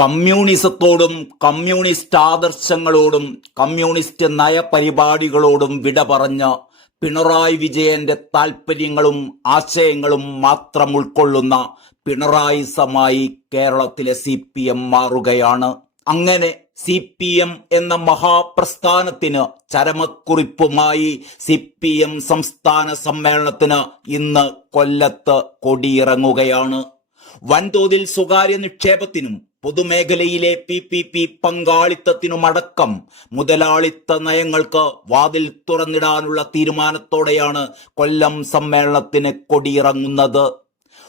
കമ്മ്യൂണിസത്തോടും communist ആദർശങ്ങളോടും communist നയപരിപാടികളോടും വിട പറഞ്ഞ് പിണറായി വിജയന്റെ താൽപ്പര്യങ്ങളും ആശയങ്ങളും മാത്രം ഉൾക്കൊള്ളുന്ന പിണറായി സമായി കേരളത്തിലെ സി പി എം മാറുകയാണ്. അങ്ങനെ സി പി എം എന്ന മഹാപ്രസ്ഥാനത്തിന് ചരമക്കുറിപ്പുമായി സി പി എം സംസ്ഥാന സമ്മേളനത്തിന് ഇന്ന് കൊല്ലത്ത് കൊടിയിറങ്ങുകയാണ്. വൻതോതിൽ സ്വകാര്യ നിക്ഷേപത്തിനും പൊതുമേഖലയിലെ പി പി പി പങ്കാളിത്തത്തിനുമടക്കം മുതലാളിത്ത നയങ്ങൾക്ക് വാതിൽ തുറന്നിടാനുള്ള തീരുമാനത്തോടെയാണ് കൊല്ലം സമ്മേളനത്തിന് കൊടിയിറങ്ങുന്നത്.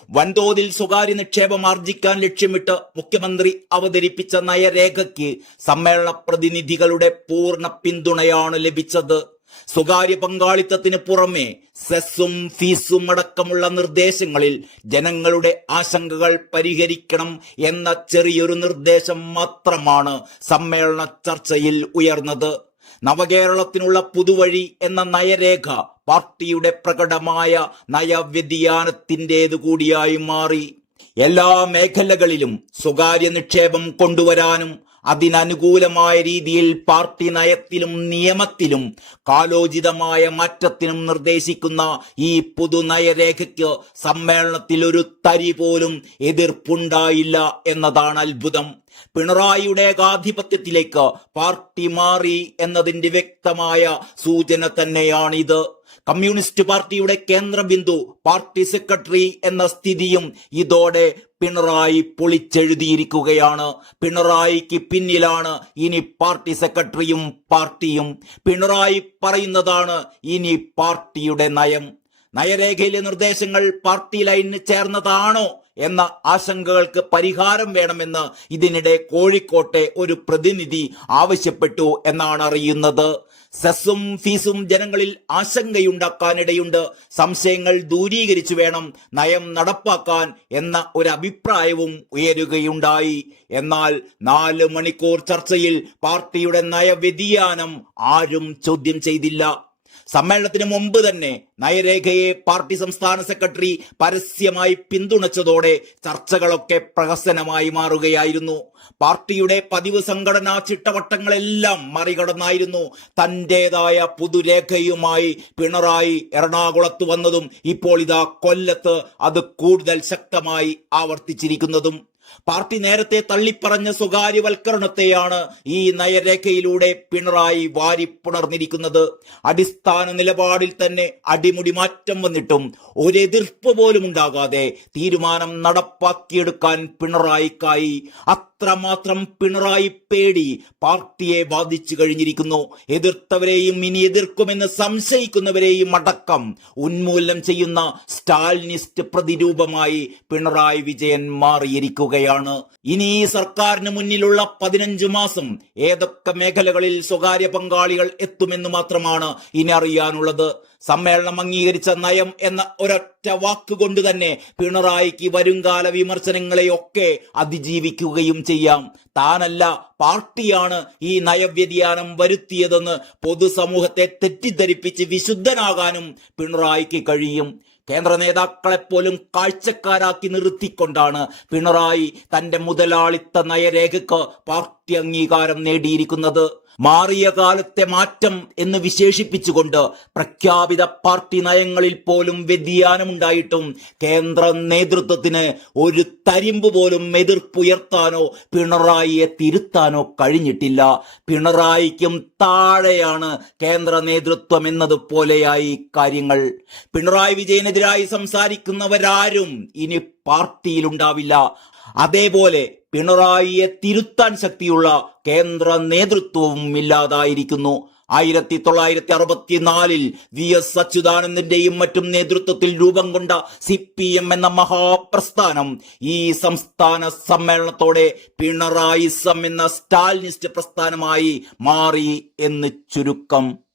വൻതോതിൽ സ്വകാര്യ നിക്ഷേപം ആർജിക്കാൻ ലക്ഷ്യമിട്ട് മുഖ്യമന്ത്രി അവതരിപ്പിച്ച നയരേഖയ്ക്ക് സമ്മേളന പ്രതിനിധികളുടെ പൂർണ പിന്തുണയാണ് ലഭിച്ചത്. സ്വകാര്യ പങ്കാളിത്തത്തിന് പുറമെ സെസ്സും ഫീസും അടക്കമുള്ള നിർദ്ദേശങ്ങളിൽ ജനങ്ങളുടെ ആശങ്കകൾ പരിഹരിക്കണം എന്ന ചെറിയൊരു നിർദ്ദേശം മാത്രമാണ് സമ്മേളന ചർച്ചയിൽ ഉയർന്നത്. നവകേരളത്തിനുള്ള പുതുവഴി എന്ന നയരേഖ പാർട്ടിയുടെ പ്രകടമായ നയവ്യതിയാനത്തിന്റെതു കൂടിയായി മാറി. എല്ലാ മേഖലകളിലും സ്വകാര്യ നിക്ഷേപം കൊണ്ടുവരാനും അതിനനുകൂലമായ രീതിയിൽ പാർട്ടി നയത്തിലും നിയമത്തിലും കാലോചിതമായ മാറ്റത്തിനും നിർദ്ദേശിക്കുന്ന ഈ പുതുനയരേഖയ്ക്ക് സമ്മേളനത്തിൽ ഒരു തരി പോലും എതിർപ്പുണ്ടായില്ല എന്നതാണ് അത്ഭുതം. പിണറായിയുടെ ഏകാധിപത്യത്തിലേക്ക് പാർട്ടി മാറി എന്നതിന്റെ വ്യക്തമായ സൂചന തന്നെയാണിത്. കമ്മ്യൂണിസ്റ്റ് പാർട്ടിയുടെ കേന്ദ്രബിന്ദു പാർട്ടി സെക്രട്ടറി എന്ന സ്ഥിതിയും ഇതോടെ പിണറായി പൊളിച്ചെഴുതിയിരിക്കുകയാണ്. പിണറായിക്ക് പിന്നിലാണ് ഇനി പാർട്ടി സെക്രട്ടറിയും പാർട്ടിയും. പിണറായി പറയുന്നതാണ് ഇനി പാർട്ടിയുടെ നയം. നയരേഖയിലെ നിർദ്ദേശങ്ങൾ പാർട്ടി ലൈനിന് ചേർന്നതാണോ എന്ന ആശങ്കകൾക്ക് പരിഹാരം വേണമെന്ന് ഇതിനിടെ കോഴിക്കോട്ടെ ഒരു പ്രതിനിധി ആവശ്യപ്പെട്ടു എന്നാണ് അറിയുന്നത്. സെസ്സും ഫീസും ജനങ്ങളിൽ ആശങ്കയുണ്ടാക്കാനിടയുണ്ട്. സംശയങ്ങൾ ദൂരീകരിച്ചു വേണം നയം നടപ്പാക്കാൻ എന്ന ഒരു അഭിപ്രായവും ഉയരുകയുണ്ടായി. എന്നാൽ നാല് മണിക്കൂർ ചർച്ചയിൽ പാർട്ടിയുടെ നയവ്യതിയാനം ആരും ചോദ്യം ചെയ്തില്ല. സമ്മേളനത്തിന് മുമ്പ് തന്നെ നയരേഖയെ പാർട്ടി സംസ്ഥാന സെക്രട്ടറി പരസ്യമായി പിന്തുണച്ചതോടെ ചർച്ചകളൊക്കെ പ്രഹസനമായി മാറുകയായിരുന്നു. പാർട്ടിയുടെ പതിവ് സംഘടനാ ചിട്ടവട്ടങ്ങളെല്ലാം മറികടന്നായിരുന്നു. തന്റേതായ പുതുരേഖയുമായി പിണറായി എറണാകുളത്ത് വന്നതും ഇപ്പോൾ ഇതാ കൊല്ലത്ത് അത് കൂടുതൽ ശക്തമായി ആവർത്തിച്ചിരിക്കുന്നതും. പാർട്ടി നേരത്തെ തള്ളിപ്പറഞ്ഞ സ്വകാര്യവൽക്കരണത്തെയാണ് ഈ നയരേഖയിലൂടെ പിണറായി വാരിപ്പുണർന്നിരിക്കുന്നത് അടിസ്ഥാന നിലപാടിൽ തന്നെ അടിമുടി മാറ്റം വന്നിട്ടും ഒരെതിർപ്പ് പോലും ഉണ്ടാകാതെ തീരുമാനം നടപ്പാക്കിയെടുക്കാൻ പിണറായിക്കായി അത്രമാത്രം പിണറായി പേടി പാർട്ടിയെ ബാധിച്ചു കഴിഞ്ഞിരിക്കുന്നു. എതിർത്തവരെയും ഇനി എതിർക്കുമെന്ന് സംശയിക്കുന്നവരെയും അടക്കം ഉന്മൂലനം ചെയ്യുന്ന സ്റ്റാലിനിസ്റ്റ് പ്രതിരൂപമായി പിണറായി വിജയൻ മാറിയിരിക്കുകയാണ് ഇനി ഈ സർക്കാരിന് മുന്നിലുള്ള പതിനഞ്ചു മാസം ഏതൊക്കെ മേഖലകളിൽ സ്വകാര്യ പങ്കാളികൾ എത്തുമെന്ന് മാത്രമാണ് ഇനി അറിയാനുള്ളത്. സമ്മേളനം അംഗീകരിച്ച നയം എന്ന ഒരൊറ്റ വാക്കുകൊണ്ട് തന്നെ പിണറായിക്ക് വരുംകാല വിമർശനങ്ങളെയൊക്കെ അതിജീവിക്കുകയും ചെയ്യാം. താനല്ല പാർട്ടിയാണ് ഈ നയവ്യതിയാനം വരുത്തിയതെന്ന് പൊതുസമൂഹത്തെ തെറ്റിദ്ധരിപ്പിച്ച് വിശുദ്ധനാകാനും പിണറായിക്ക് കഴിയും. കേന്ദ്ര നേതാക്കളെപ്പോലും കാഴ്ചക്കാരാക്കി നിർത്തിക്കൊണ്ടാണ് പിണറായി തന്റെ മുതലാളിത്ത നയരേഖക്ക് പാർട്ടി അംഗീകാരം നേടിയിരിക്കുന്നത്. മാറിയ കാലത്തെ മാറ്റം എന്ന് വിശേഷിപ്പിച്ചുകൊണ്ട് പ്രഖ്യാപിത പാർട്ടി നയങ്ങളിൽ പോലും വ്യതിയാനമുണ്ടായിട്ടും കേന്ദ്ര നേതൃത്വത്തിന് ഒരു തരിമ്പ് പോലും എതിർപ്പുയർത്താനോ പിണറായിയെ തിരുത്താനോ കഴിഞ്ഞിട്ടില്ല. പിണറായിക്കും താഴെയാണ് കേന്ദ്ര നേതൃത്വം എന്നതുപോലെയായി കാര്യങ്ങൾ. പിണറായി വിജയനെതിരായി സംസാരിക്കുന്നവരാരും ഇനി പാർട്ടിയിലുണ്ടാവില്ല. അതേപോലെ പിണറായിയെ തിരുത്താൻ ശക്തിയുള്ള കേന്ദ്ര നേതൃത്വവും ഇല്ലാതായിരിക്കുന്നു. ആയിരത്തി തൊള്ളായിരത്തി അറുപത്തിനാലിൽ വി എസ് അച്യുതാനന്ദന്റെയും മറ്റും നേതൃത്വത്തിൽ രൂപം കൊണ്ട സി പി എം എന്ന മഹാപ്രസ്ഥാനം ഈ സംസ്ഥാന സമ്മേളനത്തോടെ പിണറായിസം എന്ന സ്റ്റാലിനിസ്റ്റ് പ്രസ്ഥാനമായി മാറി എന്ന് ചുരുക്കം